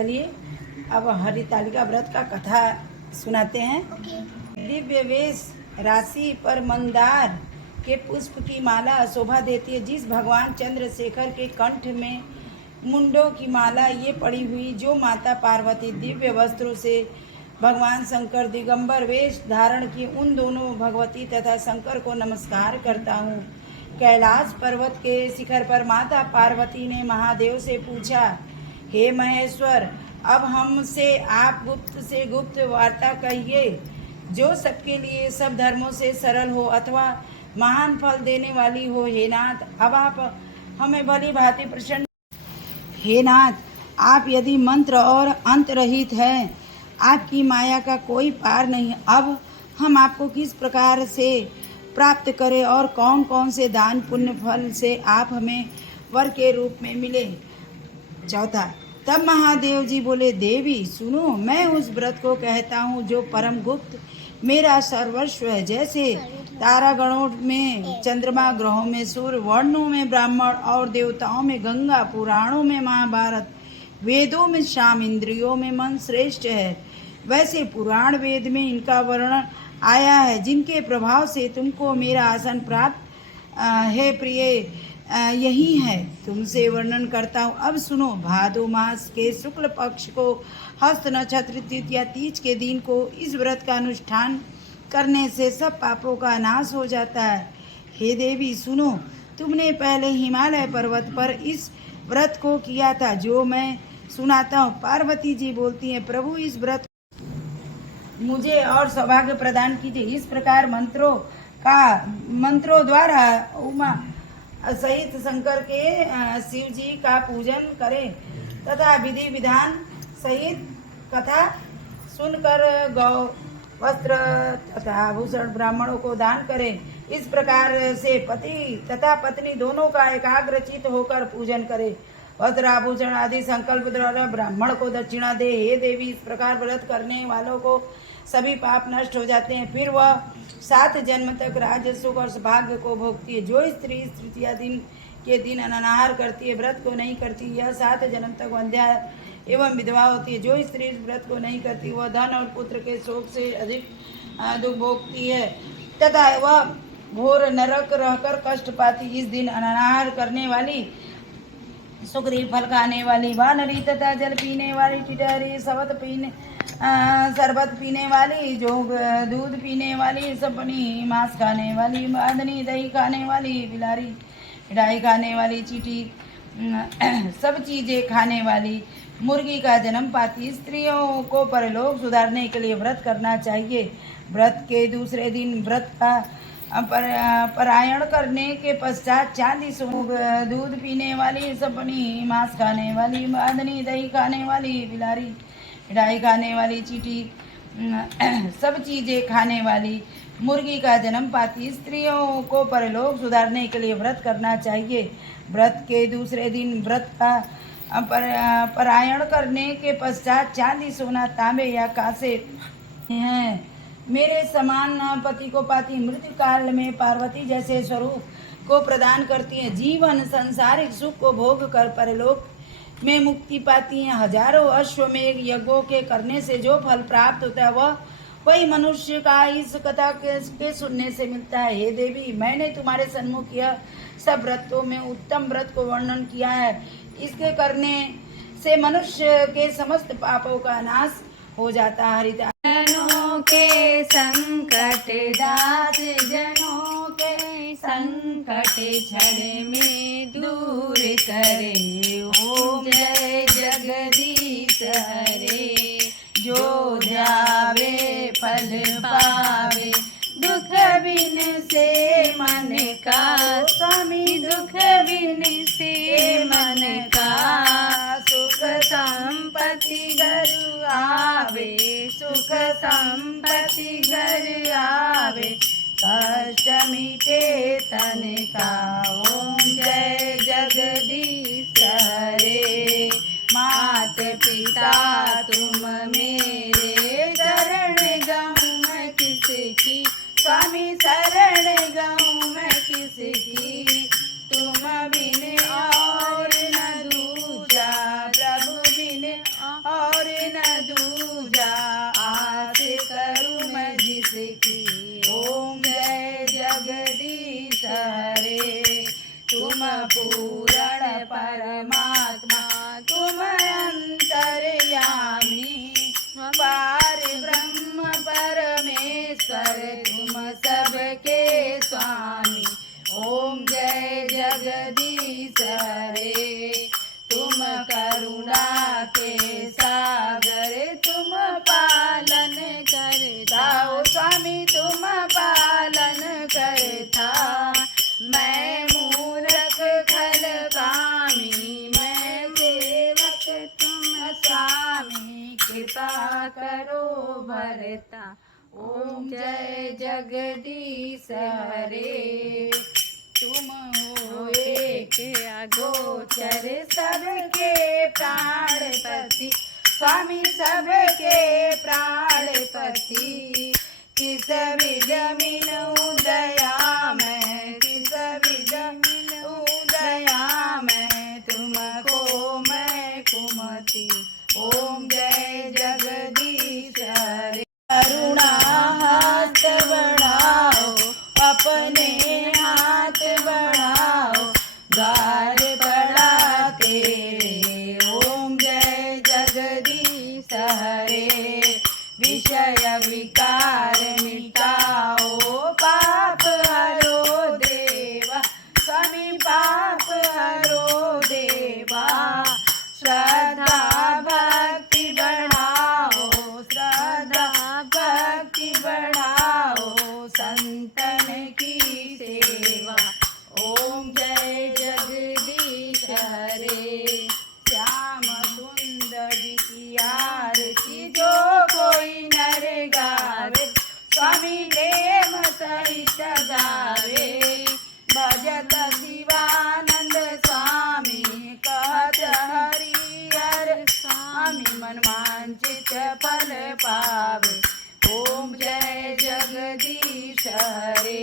चलिए अब हरितालिका व्रत का कथा सुनाते हैं। दिव्य वेश राशि पर मंदार के पुष्प की माला शोभा देती है। जिस भगवान चंद्रशेखर के कंठ में मुंडों की माला ये पड़ी हुई, जो माता पार्वती दिव्य वस्त्रों से भगवान शंकर दिगंबर वेश धारण की, उन दोनों भगवती तथा शंकर को नमस्कार करता हूँ। कैलाश पर्वत के शिखर पर माता पार्वती ने महादेव से पूछा, हे महेश्वर, अब हमसे आप गुप्त से गुप्त वार्ता कहिए, जो सबके लिए सब धर्मों से सरल हो अथवा महान फल देने वाली हो। हे नाथ, अब आप हमें भली भांति प्रसन्न। हे नाथ, आप यदि मंत्र और अंत रहित हैं, आपकी माया का कोई पार नहीं। अब हम आपको किस प्रकार से प्राप्त करें और कौन कौन से दान पुण्य फल से आप हमें वर के रूप में मिले। चौथा, तब महादेव जी बोले, देवी सुनो, मैं उस व्रत को कहता हूँ जो परम गुप्त मेरा सर्वस्व है। जैसे तारागणों में चंद्रमा, ग्रहों में सूर्य, वर्णों में ब्राह्मण और देवताओं में गंगा, पुराणों में महाभारत, वेदों में शाम, इंद्रियों में मन श्रेष्ठ है, वैसे पुराण वेद में इनका वर्णन आया है, जिनके प्रभाव से तुमको मेरा आसन प्राप्त है। प्रिय, यही है, तुमसे वर्णन करता हूँ। अब सुनो, भादो मास के शुक्ल पक्ष को हस्त नक्षत्र तृतीया तीज के दिन को इस व्रत का अनुष्ठान करने से सब पापों का नाश हो जाता है। हे देवी सुनो, तुमने पहले हिमालय पर्वत पर इस व्रत को किया था, जो मैं सुनाता हूँ। पार्वती जी बोलती हैं, प्रभु इस व्रत मुझे और सौभाग्य प्रदान कीजिए। इस प्रकार मंत्रों द्वारा उमा सहित शंकर के शिव जी का पूजन करें तथा विधि विधान सहित कथा सुनकर गौ वस्त्र तथा आभूषण ब्राह्मणों को दान करें। इस प्रकार से पति तथा पत्नी दोनों का एकाग्रचित होकर पूजन करें। वस्त्र आभूषण आदि संकल्प द्वारा ब्राह्मण को दक्षिणा दे। हे देवी, इस प्रकार व्रत करने वालों को सभी पाप नष्ट हो जाते हैं। फिर वह 7 जन्म तक राज सुख और सौभाग्य को भोगती है। जो स्त्री तृतीया दिन के दिन अनाहार करती है, व्रत को नहीं करती, यह 7 जन्म तक वंध्या एवं विधवा होती है। जो स्त्री इस व्रत को नहीं करती, वह धन और पुत्र के शोक से अधिक दुख भोगती है तथा वह घोर नरक रहकर कष्ट पाती। इस दिन अनाहार करने वाली, सुखरी फल खाने वाली, वानरी तथा जल पीने वाली, टिटहरी, शरबत पीने वाली, जोग दूध पीने वाली, सपनी मांस खाने वाली, बांधनी दही खाने वाली, बिलारी मिठाई खाने वाली, चींटी सब चीजें खाने वाली, मुर्गी का जन्म पाती स्त्रियों को परलोक सुधारने के लिए व्रत करना चाहिए। व्रत के दूसरे दिन व्रत का परायण करने के पश्चात चांदी सोना दूध पीने वाली, सपनी मांस खाने वाली, बांधनी दही खाने वाली, बिलारी मिठाई खाने वाली, चींटी सब चीजें खाने वाली, मुर्गी का जन्म पाती स्त्रियों को परलोक सुधारने के लिए व्रत करना चाहिए। व्रत के दूसरे दिन व्रत का परायण करने के पश्चात चांदी सोना तांबे या कांसे हैं मेरे समान पति को पाती, मृत्यु काल में पार्वती जैसे स्वरूप को प्रदान करती हैं। जीवन संसारिक सुख को भोग कर परलोक में मुक्ति पाती हैं। हजारों अश्वमेघ यज्ञों के करने से जो फल प्राप्त होता है, वह वही मनुष्य का इस कथा के सुनने से मिलता है। हे देवी, मैंने तुम्हारे सन्मुख यह सब व्रतों में उत्तम व्रत को वर्णन किया है। इसके करने से मनुष्य के समस्त पापों का नाश हो जाता है। जनों के संकट दास, जनों के संकट क्षण में दूर करे। ओम जय जगदीश हरे, जो जावे फल पावे, दुख बिन से मन का स्वामी, दुख बिन से मन का, सुख संपत्ति घर आवे, सुख संपत्ति घर आवे, कष्ट मिटे तन का। ओम जय जगदीश हरे, मात पिता तुम मेरे, शरण गहूँ मैं किसकी, स्वामी शरण गहूँ मैं किसकी, तुम बिन और न दूजा, प्रभु बिन और न दूजा आस करूँ मैं जिसकी। ओम जय जगदीश हरे, तुम पूरण परमात्मा, तुम अंतर्यामी, पार ब्रह्म परमेश्वर, तुम सबके स्वामी। ओम जय जगदीश हरे, तुम करुणा के सागर, तुम पालन करता हो स्वामी, तुम पालन करता। मैं मूरख खल कामी, मैं सेवक तुम स्वामी, कृपा करो भरता। ओम जय जगदीश हरे, तुम हो एक गोचर सबके प्राणपति, स्वामी सबके प्राणपति। किस विध मिलूं दया मैं, किस विध मिलूं दया मैं, तुमको मैं कुमति। ओम जय जगदीश हरे, करुणा हाथ बढ़ाओ, अपने हाथ बढ़ाओ, द्वार बड़ा तेरे। ओम जय जगदीश हरे, विषय विकार मिटाओ, पाप हरो देवा, स्वामी पाप हरो देवा। श्रद्धा भक्ति बढ़ाओ, श्रद्धा भक्ति बढ़ाओ, संतन की सेवा। ओम जय जगदीश हरे, श्याम सुंदर की आरती जो कोई नर गावे, स्वामी प्रेम सहित गावे। भजत शिवानंद स्वामी, कहत हरि हर स्वामी, मन वांछित फल पावे। ओम जय जगदीश हरे।